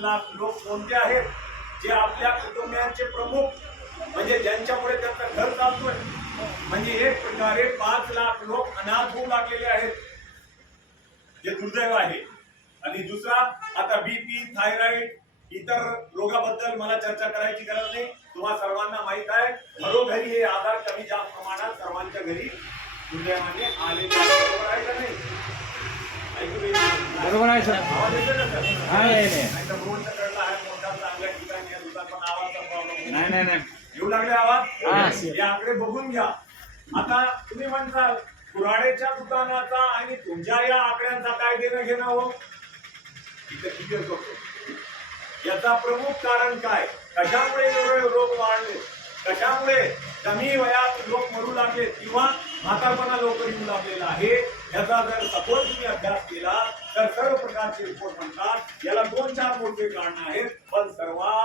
लाख लोक कोणते आहेत जे आपल्या कुटुंबियांचे प्रमुख म्हणजे ज्यांच्यामुळे त्यांचं घर चालतोय, म्हणजे एक प्रकारे 5 लाख लोक अनाथ होऊ लागलेले आहेत, जे दुर्दैव आहे. आणि दुसरा, आता बीपी, थायरॉइड, इतर रोगाबद्दल मला चर्चा करायची गरज नाही. तुम्हा सर्वांना माहित आहे, घरोघरी हे आजार कमी जास्त प्रमाणात सर्वांच्या घरी दुर्दैवाने आलेले आहेत. बरोबर आहे का नाही? बरोबर आहे सर. आवाज येतो ना सर? नाही तर रोडचा कडला आहे, मोठा चांगल्या ठिकाणी आहे, दुसरा पण आवाजचा प्रॉब्लेम नाही येऊ लागले आवाज. हा. हे आकडे बघून घ्या. आता तुम्ही म्हणताल कुऱ्हाडीच्या दुकानाचा आणि तुमच्या या आकड्यांचा काय देणं घेणं हो? इथे क्लिअर करतो. याचा प्रमुख कारण काय, कशामुळे एवढे रोग वाढले, कशामुळे कमी वयात लोक मरू लागले किंवा म्हातारपणा लवकर येऊ लागलेला आहे, याचा जर सखोल तुम्ही अभ्यास केला तर सर्व प्रकारचे रिपोर्ट म्हणतात याला 2-4 मोठे कारण आहेत. पण सर्वात